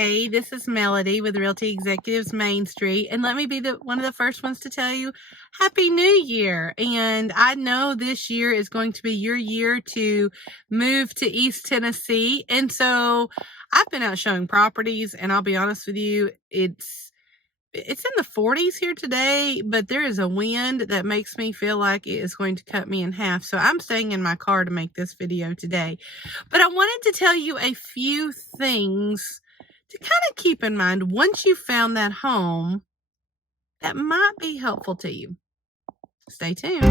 Hey, this is Melody with Realty Executives Main Street, and let me be one of the first ones to tell you Happy New Year. And I know this year is going to be your year to move to East Tennessee, and so I've been out showing properties, and I'll be honest with you, it's in the 40s here today, but there is a wind that makes me feel like it is going to cut me in half. So I'm staying in my car to make this video today. But I wanted to tell you a few things to kind of keep in mind once you found that home that might be helpful to you. Stay tuned.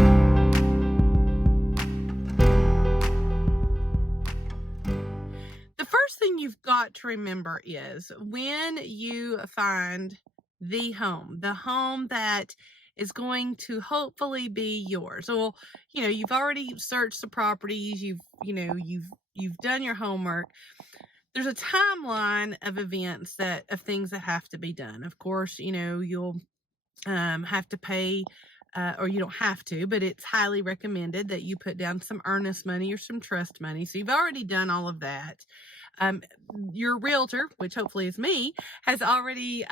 The first thing you've got to remember is when you find the home that is going to hopefully be yours. Well, you've already searched the properties, you've done your homework. There's a timeline of events of things that have to be done. Of course, you'll have to pay, or you don't have to, but it's highly recommended that you put down some earnest money or some trust money. So you've already done all of that. Your realtor, which hopefully is me, has already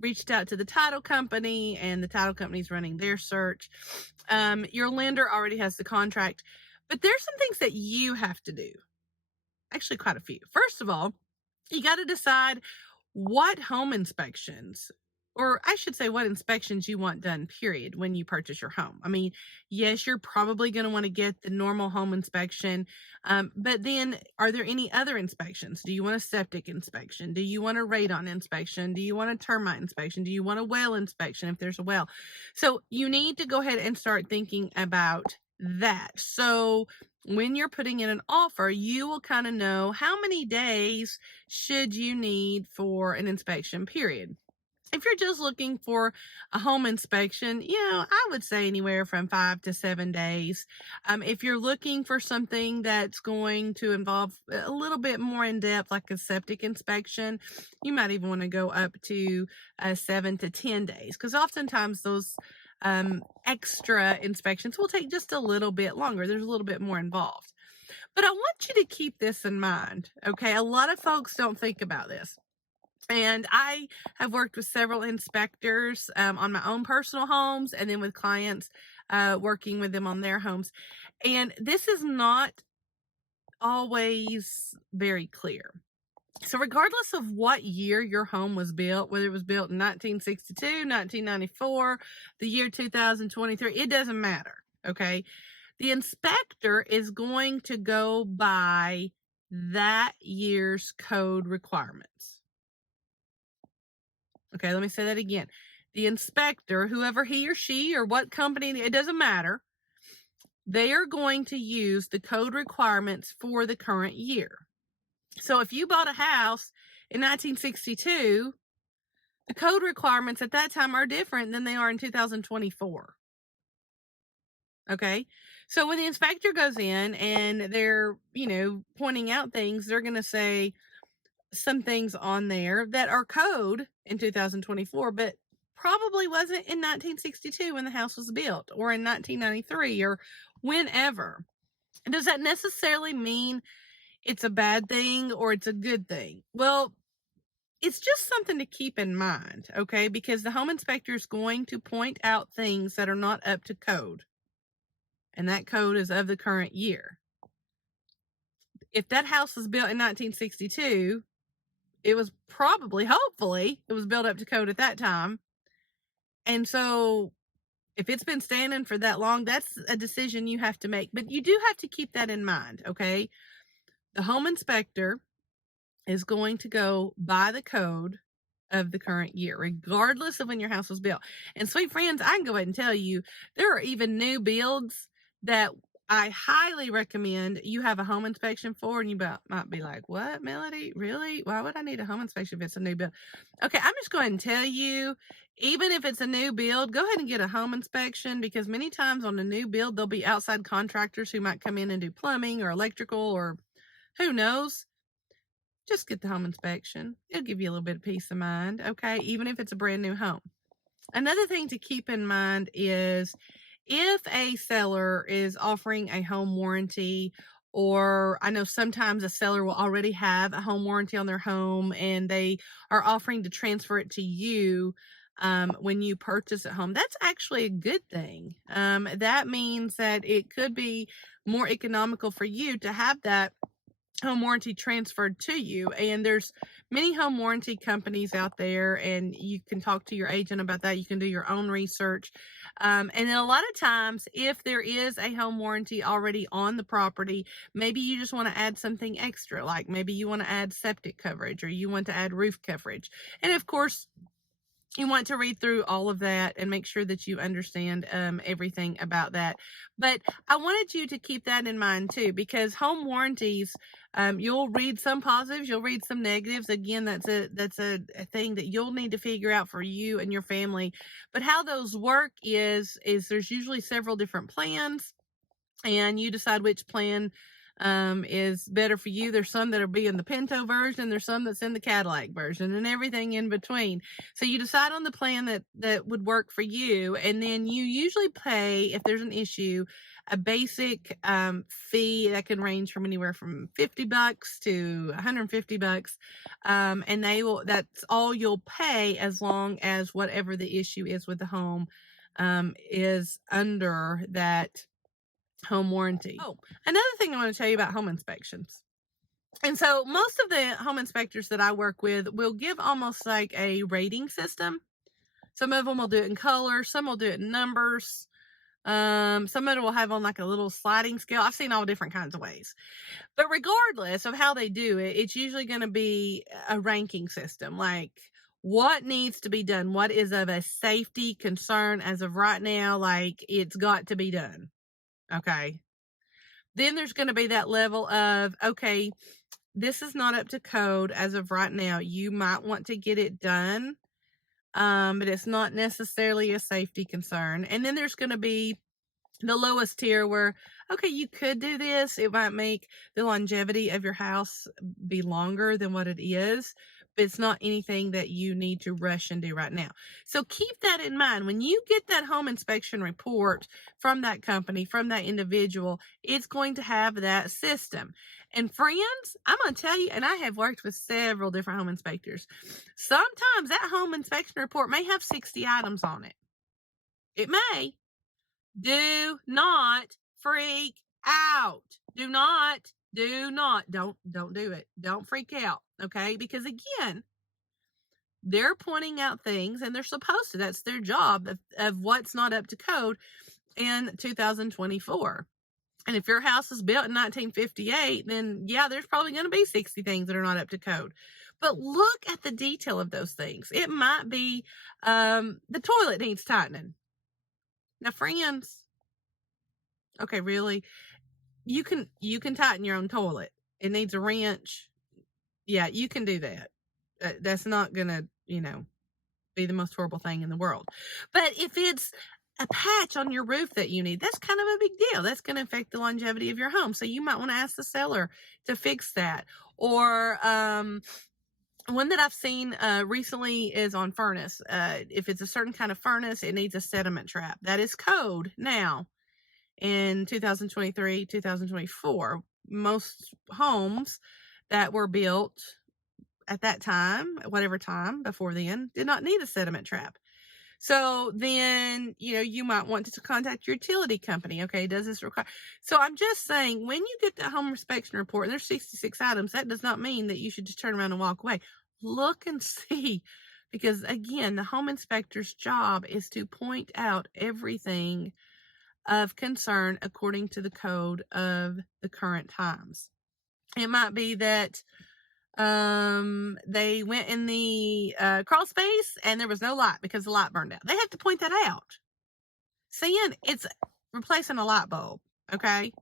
reached out to the title company, and the title company's running their search. Your lender already has the contract, but there's some things that you have to do. Actually, quite a few. First of all, you got to decide what home inspections, or I should say what inspections you want done, period, when you purchase your home. I mean, yes, you're probably going to want to get the normal home inspection, but then are there any other inspections? Do you want a septic inspection? Do you want a radon inspection? Do you want a termite inspection? Do you want a well inspection if there's a well? So you need to go ahead and start thinking about that. So when you're putting in an offer, you will kind of know how many days should you need for an inspection period. If you're just looking for a home inspection, I would say anywhere from 5 to 7 days. If you're looking for something that's going to involve a little bit more in depth, like a septic inspection, you might even want to go up to 7 to 10 days, because oftentimes those extra inspections will take just a little bit longer. There's a little bit more involved. But I want you to keep this in mind, okay? A lot of folks don't think about this. And I have worked with several inspectors on my own personal homes, and then with clients working with them on their homes. And this is not always very clear. So regardless of what year your home was built, whether it was built in 1962, 1994, the year 2023, it doesn't matter, okay? The inspector is going to go by that year's code requirements. Okay, let me say that again. The inspector, whoever he or she or what company, it doesn't matter, they are going to use the code requirements for the current year. So if you bought a house in 1962, the code requirements at that time are different than they are in 2024. Okay? So when the inspector goes in and they're, pointing out things, they're going to say some things on there that are code in 2024, but probably wasn't in 1962 when the house was built, or in 1993, or whenever. Does that necessarily mean it's a bad thing or it's a good thing? Well, it's just something to keep in mind, okay? Because the home inspector is going to point out things that are not up to code, and that code is of the current year. If that house was built in 1962, it was probably, hopefully, it was built up to code at that time. And so if it's been standing for that long, that's a decision you have to make. But you do have to keep that in mind, okay? The home inspector is going to go by the code of the current year, regardless of when your house was built. And sweet friends, I can go ahead and tell you, there are even new builds that I highly recommend you have a home inspection for. And you might be like, what, Melody? Really? Why would I need a home inspection if it's a new build? Okay, I'm just going to tell you, even if it's a new build, go ahead and get a home inspection, because many times on a new build, there'll be outside contractors who might come in and do plumbing or electrical, or who knows. Just get the home inspection. It'll give you a little bit of peace of mind, okay? Even if it's a brand new home. Another thing to keep in mind is if a seller is offering a home warranty, or I know sometimes a seller will already have a home warranty on their home and they are offering to transfer it to you when you purchase at home. That's actually a good thing. That means that it could be more economical for you to have that home warranty transferred to you. And there's many home warranty companies out there, and you can talk to your agent about that. You can do your own research. And then a lot of times, if there is a home warranty already on the property, maybe you just want to add something extra, like maybe you want to add septic coverage or you want to add roof coverage. And of course, you want to read through all of that and make sure that you understand everything about that. But I wanted you to keep that in mind too, because home warranties, you'll read some positives, you'll read some negatives. Again, that's a thing that you'll need to figure out for you and your family. But how those work is there's usually several different plans, and you decide which plan is better for you. There's some that'll be in the Pinto version, there's some that's in the Cadillac version, and everything in between. So you decide on the plan that would work for you, and then you usually pay, if there's an issue, a basic fee that can range from anywhere from $50 to $150. And that's all you'll pay as long as whatever the issue is with the home is under that home warranty. Oh, another thing I want to tell you about home inspections. And so most of the home inspectors that I work with will give almost like a rating system. Some of them will do it in color, some will do it in numbers. Some of it will have on like a little sliding scale. I've seen all different kinds of ways. But regardless of how they do it, it's usually going to be a ranking system, like what needs to be done, what is of a safety concern as of right now, like it's got to be done. Okay. Then there's going to be that level of, okay, this is not up to code as of right now. You might want to get it done, but it's not necessarily a safety concern. And then there's going to be the lowest tier where, okay, you could do this. It might make the longevity of your house be longer than what it is, but it's not anything that you need to rush and do right now. So keep that in mind. When you get that home inspection report from that company, from that individual, it's going to have that system. And friends, I'm going to tell you, and I have worked with several different home inspectors. Sometimes that home inspection report may have 60 items on it. It may. Do not freak out. Do not. Don't do it. Don't freak out. Okay. Because again, they're pointing out things and they're supposed to. That's their job of what's not up to code in 2024. And if your house is built in 1958, then yeah, there's probably going to be 60 things that are not up to code. But look at the detail of those things. It might be the toilet needs tightening. Now, friends, okay, really, you can tighten your own toilet. It needs a wrench. Yeah, you can do that. That's not gonna, be the most horrible thing in the world. But if it's a patch on your roof that you need, that's kind of a big deal. That's going to affect the longevity of your home. So you might want to ask the seller to fix that. Or one that I've seen recently is on furnace. If it's a certain kind of furnace, it needs a sediment trap. That is code now in 2023, 2024. Most homes that were built at that time, whatever time before then, did not need a sediment trap. So then, you might want to contact your utility company. Okay, does this require? So I'm just saying, when you get the home inspection report and there's 66 items, that does not mean that you should just turn around and walk away. Look and see, because again, the home inspector's job is to point out everything of concern according to the code of the current times. It might be that they went in the crawl space and there was no light because the light burned out. They have to point that out. Seeing it's replacing a light bulb. Okay.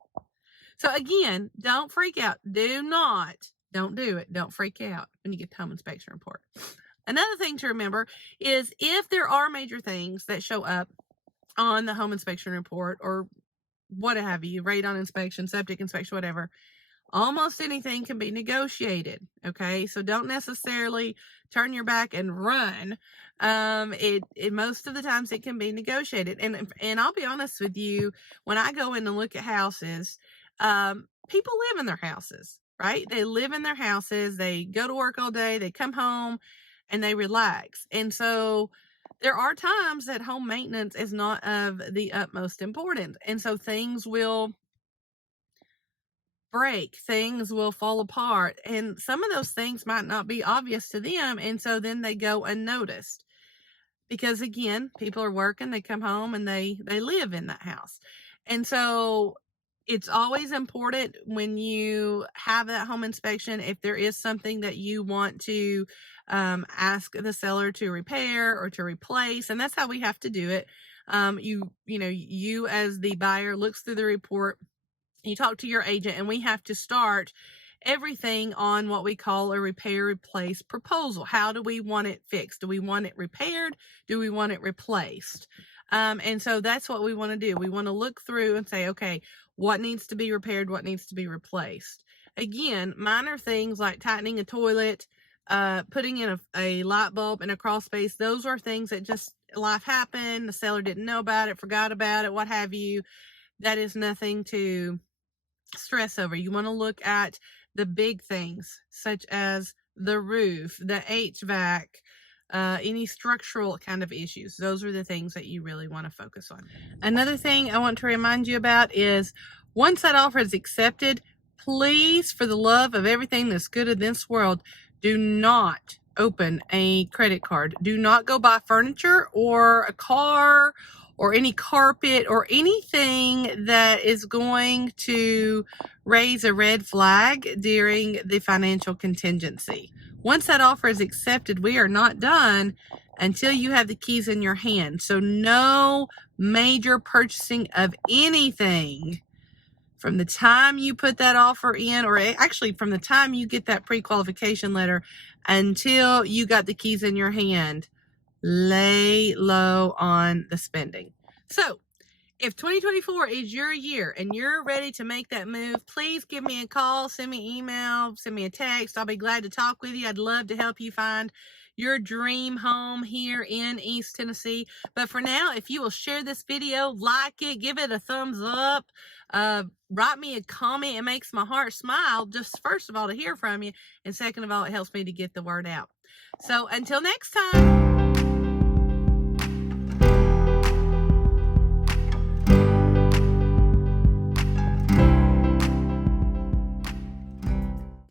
So again, don't freak out. Don't do it. Don't freak out when you get the home inspection report. Another thing to remember is if there are major things that show up on the home inspection report or what have you, radon inspection, septic inspection, whatever, almost anything can be negotiated. Okay. So don't necessarily turn your back and run. It most of the times it can be negotiated. And I'll be honest with you, when I go in and look at houses, people live in their houses, right? They live in their houses. They go to work all day. They come home and they relax. And so there are times that home maintenance is not of the utmost importance. And so things will break, things will fall apart, and some of those things might not be obvious to them. And so then they go unnoticed because, again, people are working, they come home and they live in that house. And so it's always important when you have that home inspection, if there is something that you want to ask the seller to repair or to replace, and that's how we have to do it. You as the buyer looks through the report, you talk to your agent, and we have to start everything on what we call a repair replace proposal. How do we want it fixed? Do we want it repaired? Do we want it replaced? And so that's what we want to do. We want to look through and say, okay, what needs to be repaired? What needs to be replaced? Again, minor things like tightening a toilet, putting in a light bulb in a crawl space. Those are things that just life happened. The seller didn't know about it, forgot about it, what have you. That is nothing to stress over. You want to look at the big things, such as the roof, the HVAC, any structural kind of issues. Those are the things that you really want to focus on. Another thing I want to remind you about is once that offer is accepted, please, for the love of everything that's good in this world, do not open a credit card. Do not go buy furniture or a car or any carpet or anything that is going to raise a red flag during the financial contingency. Once that offer is accepted, we are not done until you have the keys in your hand. So no major purchasing of anything from the time you put that offer in, or actually from the time you get that pre-qualification letter until you got the keys in your hand. Lay low on the spending. So if 2024 is your year and you're ready to make that move, please give me a call, send me an email, send me a text. I'll be glad to talk with you. I'd love to help you find your dream home here in East Tennessee. But for now, if you will share this video, like it, give it a thumbs up, write me a comment. It makes my heart smile, just first of all to hear from you, and second of all, it helps me to get the word out. So until next time.